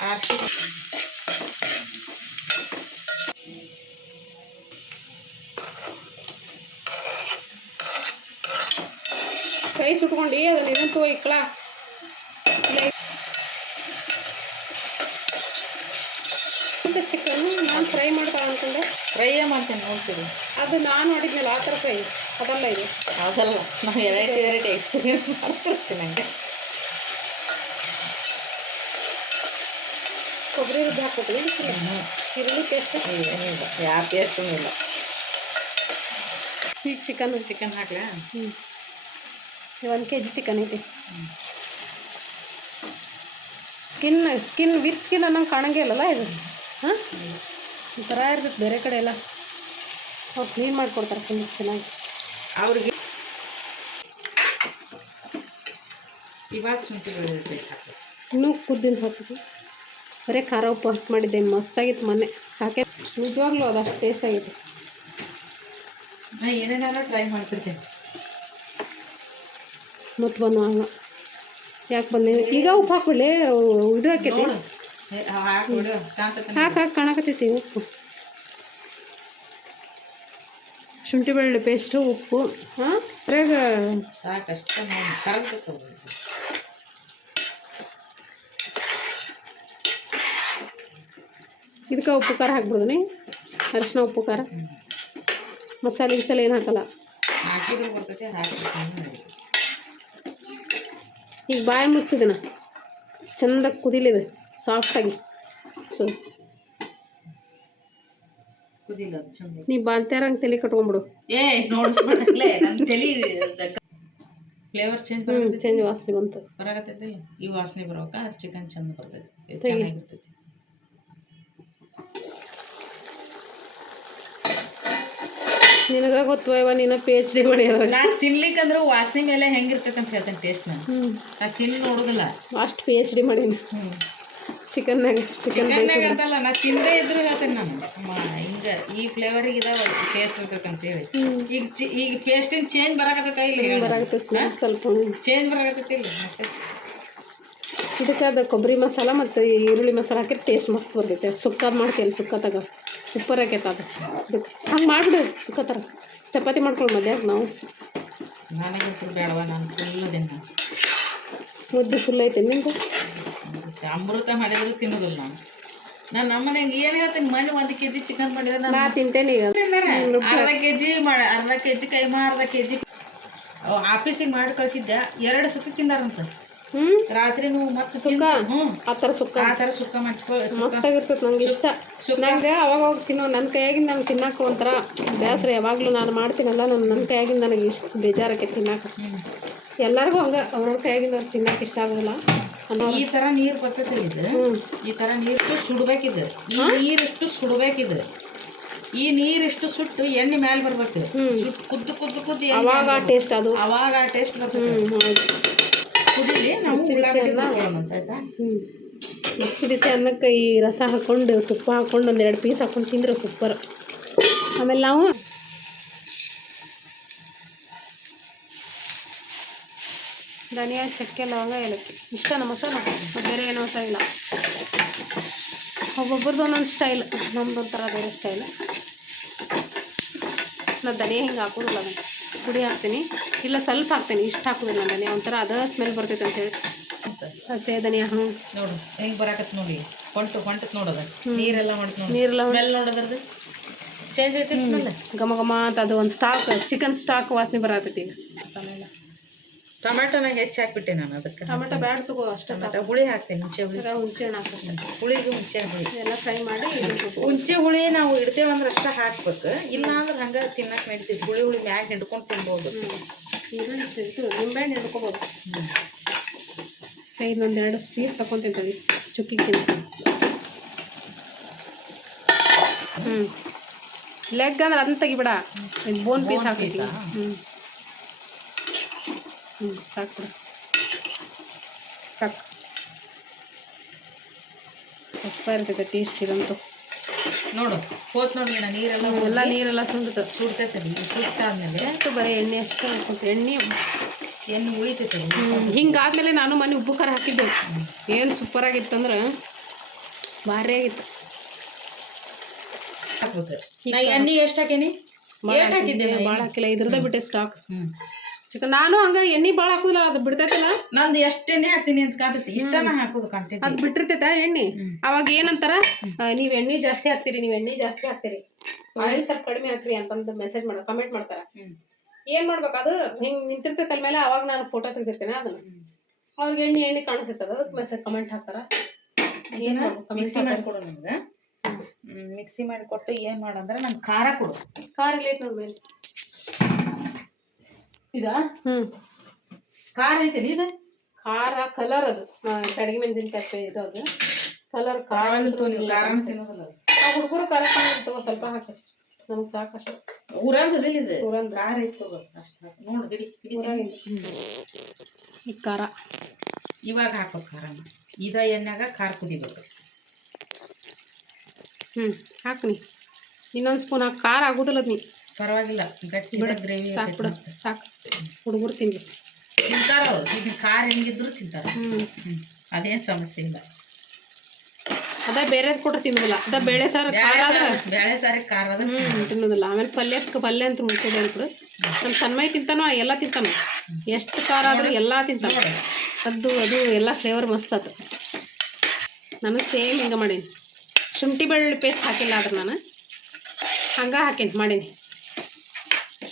RC ಕೈ ಸುಟ್ಕೊಂಡು ಅದನ್ನ ಇದನ್ನ ತಗೋ ಇಕ್ಕಳ ಚಿಕನ್ ನಾನು ಫ್ರೈ ಮಾಡ್ತಾಳೆ ಅನ್ಕೊಂಡೆ ಫ್ರೈಯೇ ಮಾಡ್ತೇನೆ ನೋಡ್ತೀವಿ ಅದು ನಾನು ಮಾಡಿದ್ನಲ್ಲ ಆ ಥರ ಫ್ರೈ ಅದಲ್ಲ ಇದು ಅದಲ್ಲ ನಾವು ವೆರೈಟಿ ವೆರೈಟಿ ಎಕ್ಸ್ಪೀರಿಯನ್ಸ್ ಮಾಡ್ತಿರ್ತೀನಿ ನನಗೆ ಕೊಬ್ಬರಿ ರುಬ್ಬಿ ಹಾಕ್ಕೊತೀನಿ ಈರುಳ್ಳಿ ಪೇಸ್ಟ್ ಏನಿಲ್ಲ ಯಾವ ಟೇಸ್ಟೂ ಇಲ್ಲ. ಈಗ ಚಿಕನ್ ಚಿಕನ್ ಹಾಕ್ಲಾ? ಹ್ಞೂ ಒಂದು ಕೆ ಜಿ ಚಿಕನ್ ಐತಿ. ಸ್ಕಿನ್ ಸ್ಕಿನ್ ವಿತ್ ಸ್ಕಿನ್ ಅನ್ನಂಗೆ ಕಾಣಂಗೆ ಇಲ್ಲಲ್ಲ ಇದು? ಹಾಂ? ಈ ಥರ ಇರ್ತೈತೆ ಬೇರೆ ಕಡೆ ಎಲ್ಲ. ಅವ್ರು ಕ್ಲೀನ್ ಮಾಡಿಕೊಡ್ತಾರೆ ಫುಲ್ ಚೆನ್ನಾಗಿ. ಅವ್ರಿಗೆ ಇವಾಗ ಶುಂಠಿ ಬೆಳ್ಳುಳ್ಳಿ ಪೇಸ್ಟ್ ಹಾಕ್ಬೇಕು. ಇನ್ನೂ ಕುದ್ದಿಂದ ಹಾಕಿದ್ವಿ ಬರೀ ಖಾರ ಉಪ್ಪು ಹಾಕಿ ಮಾಡಿದ್ದೆ ಮಸ್ತಾಗಿತ್ತು ಮೊನ್ನೆ. ಹಾಕಿ ನಿಜವಾಗ್ಲೂ ಅದು ಅಷ್ಟು ಟೇಸ್ಟ್ ಆಗೈತೆ ಏನೇನಾದ್ರೂ ಟ್ರೈ ಮಾಡ್ತಿರ್ತೇನೆ. ಮತ್ತು ಬಂದು ಹಂಗ ಯಾಕೆ ಬಂದೆ? ಈಗ ಉಪ್ಪು ಹಾಕ್ಬಿಡ್ಲಿ ಇದು ಹಾಕೈತಿ ಹಾಕ್ ಹಾಕಿ ಕಾಣಕತ್ತೈತಿ ಉಪ್ಪು. ಶುಂಠಿ ಬೆಳ್ಳುಳ್ಳಿ ಪೇಸ್ಟು ಉಪ್ಪು. ಹಾಂ? ಸಾಕಷ್ಟು ನೋಡಿ ಕರಗ್ಬೇಕು ಇದಕ್ಕೆ ಉಪ್ಪು ಖಾರ ಹಾಕ್ಬಿಡ್ತೀನಿ. ಅರಿಶಿನ ಉಪ್ಪು ಖಾರ ಮಸಾಲೆ ಗಿಸಾಲೆ ಏನು ಹಾಕಲ್ಲ. ಈಗ ಬಾಯಿ ಮುಚ್ಚಿದನ. ಚಂದ ಕುದಿಲಿದೆ ಸಾಫ್ಟಾಗಿ ಸೊ ನೀ ಬಾಲ್ತ್ಯಾರಂಗೆ ತಲೆ ಕಟ್ಕೊಂಬಿಡು. ಏ ನನ್ನ ತಲೆ ಫ್ಲೇವರ್ ಚೇಂಜ್ ಚೇಂಜ್ ವಾಸನೆ ಬಂತು. ಈ ವಾಸನೆ ಬರ್ಬೇಕಾ ಚಿಕನ್ ಚಂದ ಬರ್ತೈತಿ. ಚೆನ್ನಾಗಿರ್ತೈತಿ. ನಿನಗೆ ಗೊತ್ತು ಇವ ನೀನು ಪಿ ಎಚ್ ಡಿ ಮಾಡಿ ನಾನು ತಿನ್ಲಿಕ್ಕಂದ್ರೆ ವಾಸನೆ ಮೇಲೆ ಹೆಂಗಿರ್ತೈತೆ ಅಂತ ಹೇಳ್ತೇನೆ ಟೇಸ್ಟ್ ನಾನು ಹ್ಞೂ ನಾ ತಿಂದು ನೋಡೋದಿಲ್ಲ. ಅಷ್ಟು ಪಿ ಎಚ್ ಡಿ ಮಾಡೀನಿ. ಚಿಕನ್ನಾಗ ಚಿಕನ್ ಅಂತಲ್ಲ ನಾ ತಿಂದೇ ಇದ್ರು ಹೇಳ್ತೇನೆ ನಾನು. ಅಮ್ಮ ಹಿಂಗೆ ಈ ಫ್ಲೇವರಿಗೆ ಇದಾವ ಟೇಸ್ಟ್ ಇರ್ತೈತೆ ಅಂತ ಹೇಳಿ. ಈಗ ಈಗ ಪೇಸ್ಟಿನ ಚೇಂಜ್ ಬರಾಕತ್ತೈತ ಇಲ್ಲ ಬರಾಗುತ್ತೆ ಸ್ಮೆಲ್ ಸ್ವಲ್ಪ ಚೇಂಜ್ ಬರಾಕತ್ತೈತಿ ಇಲ್ಲ. ಮತ್ತೆ? ಇದಕ್ಕೆ ಅದು ಕೊಬ್ಬರಿ ಮಸಾಲ ಮತ್ತು ಈರುಳ್ಳಿ ಮಸಾಲ ಹಾಕಿದ್ರೆ ಟೇಸ್ಟ್ ಮಸ್ತ್ ಬರ್ತೈತೆ. ಸುಕ್ಕ ಮಾಡ್ತೀನಿ ಸುಕ್ಕ ತಗ. ಸೂಪರ್ ಆಗೈತೆ ಅದು. ಹಂಗೆ ಮಾಡಿಬಿಡು ಸುಖತರ. ಥರ ಚಪಾತಿ ಮಾಡ್ಕೊಳ್ಳಿ ಮಧ್ಯಾಹ್ನ ನಾವು. ನನಗಂತೂ ಬೇಡವ? ನಾನು ಫುಲ್ ದಿನ ಮುದ್ದೆ ಫುಲ್ ಐತೆ. ನಿಂದು? ಅಮೃತ ಮಾಡಿದ್ರು ತಿನ್ನೋದಿಲ್ಲ ನಾನು. ನಾನು ನಮ್ಮನೆಗೆ ಏನು ಹೇಳ್ತೀನಿ? ಮನೆ ಒಂದು ಕೆ ಜಿ ಚಿಕನ್ ಮಾಡಿದ್ರೆ ನಾನು ನಾ ತಿಂತೇನೆ ಈಗ. ಅರ್ಧ ಕೆ ಜಿ ಮಾಡ ಅರ್ಧ ಕೆ ಜಿ ಕೈಮಾ ಅರ್ಧ ಕೆ ಜಿ ಆಫೀಸಿಗೆ ಮಾಡಿ ಕಳಿಸಿದ್ದೆ. ಎರಡು ಸತಿ ತಿಂದಾರಂತ. ಹ್ಞೂ ರಾತ್ರಿನೂ ಮತ್ತೆ ಸುಕ್ಕ? ಆ ಥರ ಸುಕ್ಕ. ಆ ಥರ ಸುಕ್ಕ ಮಾಡಿ ಮಸ್ತಾಗಿರ್ತೈತೆ ನಂಗೆ ಇಷ್ಟ. ನಂಗೆ ಅವಾಗ ಹೋಗಿ ತಿನ್ನೋ ನನ್ನ ಕೈಯಾಗಿಂದ ನಂಗೆ ತಿನ್ನಕ್ಕೆ ಒಂಥರ ಬೇಸರ ಯಾವಾಗಲೂ ನಾನು ಮಾಡ್ತೀನಲ್ಲ ನನ್ನ ನನ್ನ ಕೈಯಾಗಿಂದ ನನಗೆ ಇಷ್ಟ ಬೇಜಾರಕ್ಕೆ ತಿನ್ನಕ್ಕೆ ಎಲ್ಲರಿಗೂ ಹಂಗೆ. ಅವ್ರವ್ರ ಕೈಯಾಗಿಂದ ಅವ್ರು ತಿನ್ನಕ್ಕೆ ಇಷ್ಟ ಆಗೋದಿಲ್ಲ. ಈ ಥರ ನೀರು ಬರ್ತೈತೆ ಇದು. ಈ ಥರ ನೀರು ಸುಡ್ಬೇಕಿದು. ಈ ನೀರಿಷ್ಟು ಸುಡ್ಬೇಕಿದು. ಈ ನೀರಿಷ್ಟು ಸುಟ್ಟು ಎಣ್ಣೆ ಮೇಲೆ ಬರ್ಬೇಕು. ಸುಟ್ಟು ಕುದ್ದು ಕುದ್ದು ಕುದ್ದು ಅವಾಗ ಟೇಸ್ಟ್ ಅದು. ಅವಾಗ ಆ ಟೇಸ್ಟ್ ಬರ್ತದೆ ನಾವು ಹಾಕೊಳ್ಳೋಣ ಆಯ್ತಾ? ಹ್ಞೂ ಬಿಸಿ ಬಿಸಿ ಅನ್ನಕ್ಕೆ ಈ ರಸ ಹಾಕ್ಕೊಂಡು ತುಪ್ಪ ಹಾಕ್ಕೊಂಡು ಒಂದೆರಡು ಪೀಸ್ ಹಾಕ್ಕೊಂಡು ತಿಂದ್ರೆ ಸೂಪರ್ ಆಮೇಲೆ ನಾವು ಧನಿಯಾ ಚಕ್ಕೆ ಲವಂಗ ಏಲಕ್ಕಿ. ಇಷ್ಟ ನಮ್ಮ ಮಸಾಲ? ಬೇರೆ ಏನೋ ಹೊಸ ಇಲ್ಲ. ಒಬ್ಬೊಬ್ರದ್ದು ಒಂದೊಂದು ಸ್ಟೈಲ್ ನಮ್ದು ಒಂಥರ ಬೇರೆ ಸ್ಟೈಲ್ ನಾ ಧನಿಯಾ ಹಿಂಗೆ ಹಾಕೋದಿಲ್ಲ. ಅದನ್ನು ಪುಡಿ ಹಾಕ್ತೀನಿ. ಇಲ್ಲ ಸ್ವಲ್ಪ ಹಾಕ್ತೀನಿ. ಇಷ್ಟ ಹಾಕೋದಿಲ್ಲ ಧನಿಯಾ ಒಂಥರ ಅದ ಸ್ಮೆಲ್ ಬರ್ತೈತೆ ಅಂತೇಳಿ ಹಸೆ ಧನಿಯಾ ಹ್ಞೂ ನೋಡು ಹೆಂಗ್ ಬರಾಕತ್ ನೋಡಿ. ಹೊಂಟು ಹೊಂಟತ್ ನೋಡೋದ ನೀರೆಲ್ಲ ಹೊಂಟು ನೀರೆಲ್ಲ ಸ್ಮೆಲ್ ನೋಡೋದ್ರದ್ದು ಚೇಂಜ್ ಐತಿ ಸ್ಮೆಲ್? ಘಮ ಘಮ ಅಂತ ಅದು ಒಂದು ಸ್ಟಾಕ್ ಚಿಕನ್ ಸ್ಟಾಕ್ ವಾಸನೆ ಬರತೈತಿ ಈಗ. ಮಸಾಲೆ ಎಲ್ಲ. ಟೊಮೆಟೊನ ಹೆಚ್ಚು ಹಾಕ್ಬಿಟ್ಟೆ ನಾನು ಅದಕ್ಕೆ. ಟೊಮೆಟೊ ಬ್ಯಾಡ್ ತಗೋ ಅಷ್ಟೇ ಸಾಕು. ಹುಳಿ ಹಾಕ್ತೇನೆ ಹುಂಚೆ ಹುಳಿ. ಹುಣಸೆ ಹಣ್ಣು ಹಾಕ್ಬೇಕು ಹುಳಿಗೆ ಹುಂಚೆ ಹುಳಿ. ಎಲ್ಲ ಫ್ರೈ ಮಾಡಿ ಹುಂಚೆ ಹುಳಿ ನಾವು ಇಡ್ತೇವೆ ಅಂದ್ರೆ ಅಷ್ಟೇ ಹಾಕ್ಬೇಕು. ಇಲ್ಲ ಅಂದ್ರೆ ಹಂಗೆ ತಿನ್ನಕ್ಕೆ ನಡೀತೈತಿ ಹುಳಿ ಹುಳಿ ಮ್ಯಾಗ ಹಿಡ್ಕೊಂಡು ತಿನ್ಬೋದು. ನಿಂಬೆಹಣ್ಣು ಹಿಡ್ಕೊಬೋದು. ಸೈಡ್ ಒಂದು ಎರಡು ಪೀಸ್ ತಗೊತೀನಿ ತಡಿ. ಚುಕ್ಕಿ ತಿನ್ನಿಸಿ. ಹ್ಞೂ ಲೆಗ್ ಅಂದ್ರೆ ಅದನ್ನ ತೆಗಿಬಿಡ. ಬೋನ್ ಪೀಸ್ piece ಹ್ಞೂ ಹ್ಞೂ ಸಾಕು ಸಾಕು. ಸೂಪರ್ ಇರ್ತೈತೆ ಟೇಸ್ಟ್ ಇರಂತೂ ನೋಡು ಹೋತ್ ನೋಡಿ ಮೇಡ ನೀರೆಲ್ಲ ಎಲ್ಲ ನೀರೆಲ್ಲ ಸುಂಡುತ್ತೆ ಸುಡ್ತೈತೆ ಸುಟ್ಟಾದ್ಮೇಲೆ ಎಷ್ಟು ಬರೀ ಎಣ್ಣೆ ಅಷ್ಟೇ ಹಾಕ್ಕೊಂತ ಎಣ್ಣೆ ಎಣ್ಣೆ ಉಳಿತೈತೆ ಹಿಂಗಾದ್ಮೇಲೆ ನಾನು ಮನೆ ಉಪ್ಪು ಖಾರ ಹಾಕಿದ್ದೆ. ಏನು ಸೂಪರ್ ಆಗಿತ್ತಂದ್ರೆ ಭಾರಿ ಆಗಿತ್ತು. ಹಾಕ್ಬೇಕು ನಾ ಎಣ್ಣೆ ಎಷ್ಟು ಹಾಕೇನಿ? ಎಷ್ಟು ಹಾಕಿದ್ದೆ ಭಾಳ ಹಾಕಿಲ್ಲ ಇದ್ರದ್ದೇ ಬಿಟ್ಟೆ ಸ್ಟಾಕ್ ಹ್ಞೂ ಚಿಕನ್ ನಾನು ಹಂಗ ಎಣ್ಣೆ ಭಾಳ ಹಾಕುದಿಲ್ಲ ಅದು ಬಿಡ್ತೈತಲ್ಲ? ನಂದು ಎಷ್ಟು ಎಣ್ಣೆ ಹಾಕ್ತೀನಿ ಅಂತ ಕಾತೈತಿ ಇಷ್ಟನ ಹಾಕೋದು ಕಂಟೆಂಟ್ ಅದು ಬಿಟ್ಟಿರ್ತೈತ ಎಣ್ಣೆ? ಅವಾಗ ಏನಂತಾರ ನೀವು ಎಣ್ಣೆ ಜಾಸ್ತಿ ಹಾಕ್ತೀರಿ ನೀವ್ ಎಣ್ಣೆ ಜಾಸ್ತಿ ಹಾಕ್ತೀರಿ. ಆಯಿಲ್ ಸ್ವಲ್ಪ ಕಡಿಮೆ ಹಾಕ್ರಿ ಅಂತಂದು ಮೆಸೇಜ್ ಮಾಡ ಕಮೆಂಟ್ ಮಾಡ್ತಾರ. ಏನ್ ಮಾಡ್ಬೇಕು ಅದು? ಹಿಂಗ್ ನಿಂತಿರ್ತೈತಲ್ ಮೇಲೆ ಅವಾಗ ನಾನು ಫೋಟೋ ತೆಗ್ದಿರ್ತೇನೆ ಅದನ್ನ. ಅವ್ರಿಗೆ ಎಣ್ಣೆ ಎಣ್ಣೆ ಕಾಣಿಸ್ತದ ಅದಕ್ಕೆ ಮೆಸೇಜ್ ಕಮೆಂಟ್ ಹಾಕ್ತಾರ. ಏನು ಮಿಕ್ಸಿ ಮಾಡಿ ಕೊಡು ನಿಮ್ಗೆ. ಮಿಕ್ಸಿ ಮಾಡಿ ಕೊಟ್ಟು ಏನು ಮಾಡಂದ್ರೆ ನಂಗೆ ಖಾರ ಕೊಡು. ಖಾರ ಇಲ್ಲ ಮೇಲೆ. ಇದಾ? ಹ್ಮ್. ಖಾರ ಐತೇನಿ ಇದು? ಖಾರ ಕಲರ್ ಅದು. ಕಡಿಗೆ ಮೆಣಸಿನ್ಕಾಯಿ ಇದು ಅದು. ಕಲರ್ ಖಾರ ಹುಡುಗರು ಖಾರ ತಗೋ ಸ್ವಲ್ಪ ಹಾಕಿ. ನಮ್ಗೆ ಸಾಕಷ್ಟು. ಊರಂದದಿಲ್ಲ ಇದು? ಊರಂದ್. ಖಾರ ಐತಿ ಅಷ್ಟು ನೋಡಿ ಈ ಖಾರ. ಇವಾಗ ಹಾಕೋ ಖಾರ ಇದ ಎಣ್ಣೆಗ ಖಾರ ಕುದಿಬೇಕು. ಹ್ಞೂ ಹಾಕಿ ಇನ್ನೊಂದು ಸ್ಪೂನ್ ಹಾಕಿ ಖಾರ ಆಗೋದಿಲ್ಲ ನೀ ಪರವಾಗಿಲ್ಲ ಗಟ್ಟಿ ಗ್ರೇವಿ ಸಾಕು ಹುಡುಗರು ತಿನ್ಲಿ. ತಿಂತಾರ ಅವ್ರು ಖಾರ ಹೆಂಗಿದ್ರು ತಿಂತಾರ. ಅದೇನು ಸಮಸ್ಯೆ ಇಲ್ಲ. ಅದ ಬೇರೆದು ಕೊಟ್ರೆ ತಿನ್ನೋದಿಲ್ಲ. ಅದ ಬೇಳೆ ಸಾರು ಖಾರ ಆದ್ರೆ ಬೇಳೆ ಸಾರಿ ಖಾರ ತಿನ್ನೋದಿಲ್ಲ. ಆಮೇಲೆ ಪಲ್ಯಕ್ಕೆ ಪಲ್ಯ ಅಂತ ಮುಗ್ತದೆ ಅಂತ ನಮ್ಮ ತನ್ಮೈ ತಿಂತಾನೋ ಎಲ್ಲ ತಿಂತಾನ. ಎಷ್ಟು ಖಾರ ಆದರೂ ಎಲ್ಲ ತಿಂತಾನ. ಅದು ಅದು ಎಲ್ಲ ಫ್ಲೇವರ್ ಮಸ್ತ್ ಅದು ನಾನು ಸೇಮ್ ಹಿಂಗೆ ಮಾಡೀನಿ. ಶುಂಠಿ ಬೆಳ್ಳುಳ್ಳಿ ಪೇಸ್ಟ್ ಹಾಕಿಲ್ಲ ಆದ್ರೆ ನಾನು. ಹಂಗೆ ಹಾಕೀನಿ ಮಾಡೀನಿ.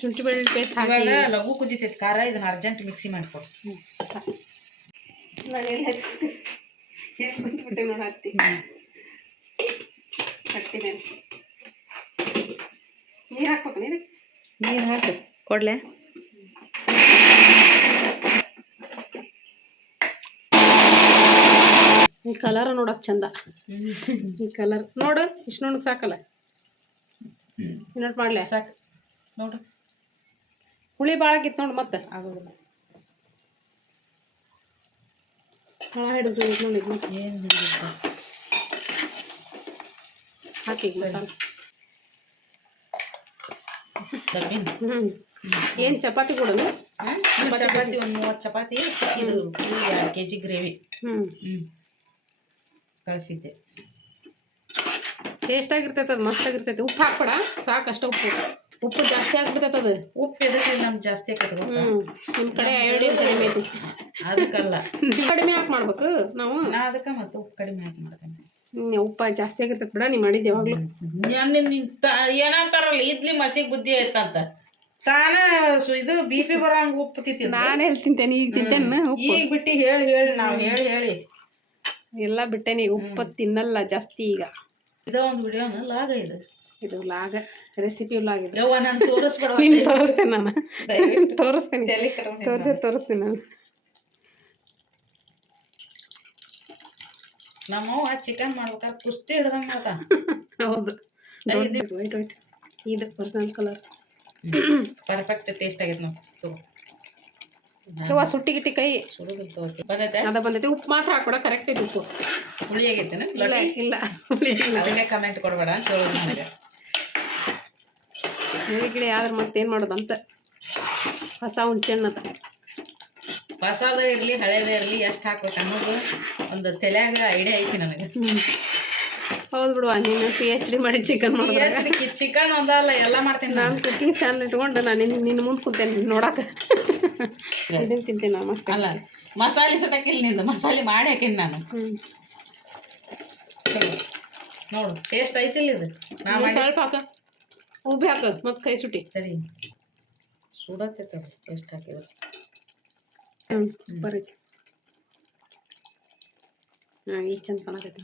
ಶುಂಠಿ ಬೆಳ್ಳುಳ್ಳಿ ಪೇಸ್ಟ್ ಹಾಕಿ. ಇವಾಗ ಲಘು ಕುದಿತೈತಿ ಖಾರ ಇದನ್ನ ಅರ್ಜೆಂಟ್ ಮಿಕ್ಸಿ ಮಾಡ್ಕೊಡು. ನೋಡಿ ಹತ್ತಿ ಹಾಕ್ಬೇಕು ನೀರು ಹಾಕು. ಕೊಡ್ಲೆ? ಈ ಕಲರ್ ನೋಡಕ್ ಚಂದ. ಈ ಕಲರ್ ನೋಡು ಇಷ್ಟು ನೋಡಕ್ ಸಾಕಲ್ಲ. ಇನ್ನೊಟ್ಟು ಮಾಡ್ಲೆ? ಸಾಕು. ನೋಡು. ಹುಳಿ ಭಾಳ ಆಗಿತ್ತು ನೋಡಿ ಮತ್ತೆ. ಆಗೋದಿಲ್ಲ. ಹಿಡಿದು ನೋಡಿ ನೋಡಿ. ಏನು ಹಾಕಿ ಮಸಾಲೆ ಹ್ಞೂ ಏನು ಚಪಾತಿ ಕೊಡೋದು? ಚಪಾತಿ ಒಂದು ಮೂವತ್ತು ಚಪಾತಿ ಇದು ಇದು ಎರಡು ಕೆ ಜಿ ಗ್ರೇವಿ. ಹ್ಞೂ ಹ್ಞೂ ಕಳಿಸಿದ್ದೆ. ಟೇಸ್ಟ್ ಆಗಿರ್ತೈತೆ ಅದು ಮಸ್ತ್ ಆಗಿರ್ತೈತೆ ಉಪ್ಪು ಹಾಕ್ಬೇಡ ಸಾಕಷ್ಟು ಉಪ್ಪು. ಉಪ್ಪು ಜಾಸ್ತಿ ಆಗ್ಬಿಡ್ತೈತೆ ಅದು. ಉಪ್ಪು ಎದಕ್ಕೆ ನಮ್ಗೆ ಜಾಸ್ತಿ ಗೊತ್ತಾ? ಹ್ಞೂ ನಿಮ್ಮ ಕಡೆ ಐಡಿಯಾ ಕಡಿಮೆ ಐತಿ. ಅದಕ್ಕಲ್ಲ. ಕಡಿಮೆ ಯಾಕೆ ಮಾಡ್ಬೇಕು ನಾವು? ನಾ ಅದಕ್ಕೆ ಮತ್ತೆ ಉಪ್ಪು ಕಡಿಮೆ ಹಾಕಿ ಮಾಡ್ತೇನೆ? ಹ್ಮ್, ಉಪ್ಪ ಜಾಸ್ತಿ ಆಗಿರ್ತೈತೆ ಬಿಡ ನೀ ಮಾಡಿದ್ದೆ ಯಾವಾಗಲೂ. ನಾನು ನಿನ್ ತ- ಏನಂತಾರಲ್ಲ ಇದ್ಲಿ ಮಸಿಗೆ ಬುದ್ಧಿ ಐತಂತ. ತಾನ ಸು- ಇದು ಬಿ ಪಿ ಬರೋಂಗ ಉಪ್ಪು ತಿಂತೀನಿ ನಾನು ಎಲ್ಲಿ ತಿಂತೇನೆ ಈಗ ತಿಂತೇನೆ ಉಪ್ಪು. ಈಗ ಬಿಟ್ಟು ಹೇಳಿ ಹೇಳಿ ನಾವು ಹೇಳಿ ಹೇಳಿ. ಎಲ್ಲ ಬಿಟ್ಟೇನಿ ಉಪ್ಪು ತಿನ್ನಲ್ಲ ಜಾಸ್ತಿ ಈಗ. ಇದು ಒಂದು ವಿಡಿಯೋನ ಲಾಗ ಇದು. ಇದು ಲಾಗ. ರೆಸಿಪಿ ಇದು ನಾನು ನೀನು ತೋರಿಸ್ತೇನೆ ನಾನು. ತೋರಿಸ್ತೇನೆ. ತೋರಿಸಿ ತೋರಿಸ್ತೀನಿ ನಾನು. ನಮ್ಮವ್ವ ಚಿಕನ್ ಮಾಡ್ಬೇಕಾದ್ರೆ ಕುಸ್ತಿ ಹಿಡ್ದಂಗೆ ಮಾಡ್ತಾ ಹೌದು. ವೈಟ್ ವೈಟ್ ಇದು ಪರ್ಸನಲ್ ಕಲರ್ ಪರ್ಫೆಕ್ಟ್ ಟೇಸ್ಟ್ ಆಗೈತೆ ನಾವು ತಗೋ. ಯವ್ವ ಸುಟ್ಟಿ ಗಿಟ್ಟಿ ಕೈ. ಬಂದೈತೆ? ಅದ ಬಂದೈತಿ. ಉಪ್ಪು ಮಾತ್ರ ಹಾಕೊಡ ಕರೆಕ್ಟ್ ಇದೆ ಉಪ್ಪು. ಹುಳಿ ಆಗೈತೆ ಇಲ್ಲ ಇಲ್ಲ. ಹುಳಿ ಇಲ್ಲ. ಕಮೆಂಟ್ ಕೊಡಬೇಡ ಅಂತ ಹೇಳೋದು ನನಗೆ. ಹುಳಿ ಗಿಳಿ ಆದ್ರೆ ಮತ್ತೇನು ಮಾಡೋದು ಅಂತ ಹೊಸ ಹುಣ್ಸೆಣ್ಣ ಅದ. ಹೊಸದ ಇರಲಿ ಹಳೇದೇ ಇರಲಿ ಎಷ್ಟು ಹಾಕ್ಬೇಕು ಅನ್ನೋದು ಒಂದು ತಲೆಯಾಗ ಐಡಿಯಾ ಐತಿ ನನಗೆ. ಹೌದು ಬಿಡುವ ನೀನು ಪಿ ಎಚ್ ಡಿ ಮಾಡಿ ಚಿಕನ್ ಚಿಕನ್ ಒಂದಲ್ಲ ಎಲ್ಲ ಮಾಡ್ತೀನಿ ನಾನು. ನಾನು ಕುಕಿಂಗ್ ಚಾನಲ್ ಇಟ್ಕೊಂಡು ನಾನು ನಿನ್ನ ನಿನ್ನ ಮುಂದೆ ಕೂತೇನೆ ನೋಡಕ್ಕೆ ಇದನ್ನು ತಿಂತೀನಿ ನಾನು ಮಸ್ತ್ ಅಲ್ಲ ಮಸಾಲೆ ಸತಕಿಲ್ಲ ನಿಂದು ಮಸಾಲೆ ಮಾಡಿ ಹಾಕೀನಿ ನಾನು. ನೋಡು ಟೇಸ್ಟ್ ಐತಿಲ್ಲ ಇದು. ನಾ ಮಾಡಿ ಸ್ವಲ್ಪ ಹಾಕ. ಉಬ್ಬಿ ಹಾಕ ಮತ್ತೆ ಕೈ ಸುಟ್ಟಿ. ಸರಿ. ಸುಡತ್ತೆ ಟೇಸ್ಟ್ ಹಾಕಿದ್ರು. ಹ್ಞೂ ಹಾಂ ಈಗ ಚಂದ ಕಾಣಕೈತಿ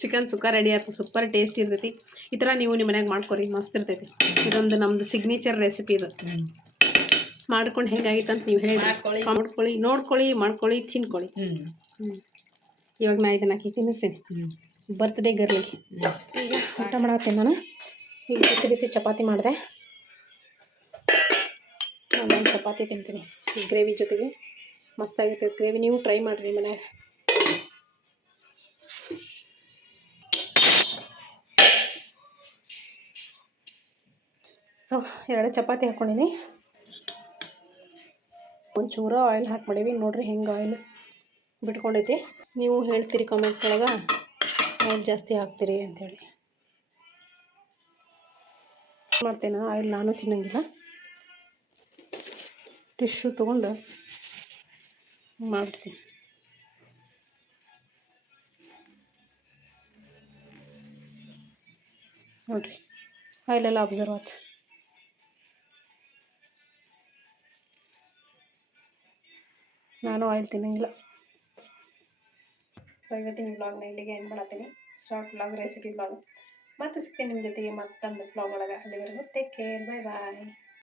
ಚಿಕನ್ ಸುಕ್ಕ ರೆಡಿ ಆಯ್ತು ಸೂಪರ್ ಟೇಸ್ಟ್ ಇರ್ತೈತಿ. ಈ ಥರ ನೀವು ನಿಮ್ಮ ಮನ್ಯಾಗ ಮಾಡ್ಕೊರಿ ಮಸ್ತ್ ಇರ್ತೈತಿ. ಇದೊಂದು ನಮ್ದು ಸಿಗ್ನೇಚರ್ ರೆಸಿಪಿ ಇದು. ಮಾಡ್ಕೊಂಡು ಹೆಂಗಾಗಿತ್ತು ಅಂತ ನೀವು ಹೇಳಿ. ಮಾಡ್ಕೊಳ್ಳಿ. ನೋಡ್ಕೊಳ್ಳಿ ಮಾಡ್ಕೊಳ್ಳಿ ತಿನ್ಕೊಳ್ಳಿ. ಹ್ಞೂ ಇವಾಗ ನಾ ಇದನ್ನು ಹಾಕಿ ತಿನ್ನಿಸ್ತೀನಿ. ಬರ್ತ್ಡೇ ಗರ್ಲಿಗೆ ಈಗ ಊಟ ಮಾಡತ್ತೇನೆ ನಾನು. ಈಗ ಬಿಸಿ ಬಿಸಿ ಚಪಾತಿ ಮಾಡಿದೆ. ನಾನು ಚಪಾತಿ ತಿಂತೀನಿ ಈ ಗ್ರೇವಿ ಜೊತೆಗೆ. ಮಸ್ತಾಗಿರ್ತದೆ ಗ್ರೇವಿ. ನೀವು ಟ್ರೈ ಮಾಡಿರಿ ಮನ್ಯಾಗ ಸೊ, ಎರಡು ಚಪಾತಿ ಹಾಕ್ಕೊಂಡಿನಿ ಒಂಚೂರು ಆಯಿಲ್ ಹಾಕ್ಬಿಡೀವಿ. ನೋಡಿರಿ ಹೆಂಗೆ ಆಯಿಲ್ ಬಿಟ್ಕೊಂಡೈತಿ ನೀವು ಹೇಳ್ತೀರಿ ಕಮೆಂಟ್ ಒಳಗೆ. ಆಯಿಲ್ ಜಾಸ್ತಿ ಹಾಕ್ತೀರಿ ಅಂತೇಳಿ. ಮಾಡ್ತೇನೆ, ಆಯಿಲ್ ನಾನು ತಿನ್ನಂಗಿಲ್ಲ. ಟಿಶ್ಯೂ ತೊಗೊಂಡು ಮಾಡ್ತೀನಿ. ನೋಡಿರಿ, ಆಯಿಲೆಲ್ಲ ಅಬ್ಸರ್ವ್ ಆಯ್ತು. ನಾನು ಆಯಿಲ್ ತಿನ್ನಂಗಿಲ್ಲ. ಸೊ ಇವತ್ತಿನ ಬ್ಲಾಗ್ನ ಇಲ್ಲಿಗೆ ಎಂಡ್ ಮಾಡತ್ತೀನಿ ಶಾರ್ಟ್ ಬ್ಲಾಗ್ ರೆಸಿಪಿ ಬ್ಲಾಗ್ ಮತ್ತೆ ಸಿಗ್ತೀನಿ ನಿಮ್ಮ ಜೊತೆಗೆ ಮತ್ತೊಂದು ಬ್ಲಾಗ್ ಒಳಗೆ ಅಲ್ಲಿವರೆಗೂ. Take care bye bye